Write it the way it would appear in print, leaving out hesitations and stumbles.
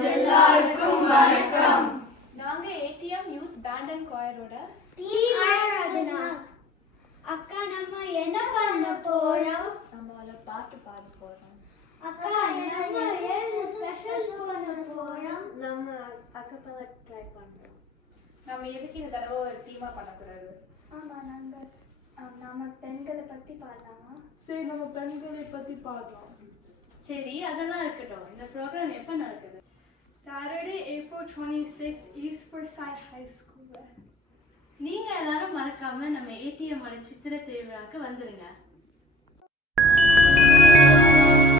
எல்லாருக்கும் வணக்கம். நாங்க ஏடிஎம் யூத் பேண்ட் அண்ட் choirோட தீபாராதனா. அக்கா நம்ம என்ன பண்ண போறோம்? நம்மள பாட்டு பாட போறோம். அக்கா நம்ம என்ன ஸ்பெஷல் பண்ண போறோம்? நம்ம அக்கபெல்லா ட்ரை பண்றோம். நம்ம எதுக்கு இந்த தடவை ஒரு டீமா பண்ணக்கூடாது? ஆமா, நம்ம பெண்களை பத்தி பாடலாமா? சரி, நம்ம பெண்களை பத்தி பாடலாம். சரி, அதெல்லாம் இருக்கட்டும். இந்த ப்ரோக்ராம் எப்ப நடக்குது? Saturday, April 26th, East Forsyth High School. நீங்க எல்லாரும் மறக்காம நம்ம ஏடிஎம் ஓட சித்திரை திருவிழாக்கு வந்துருங்க.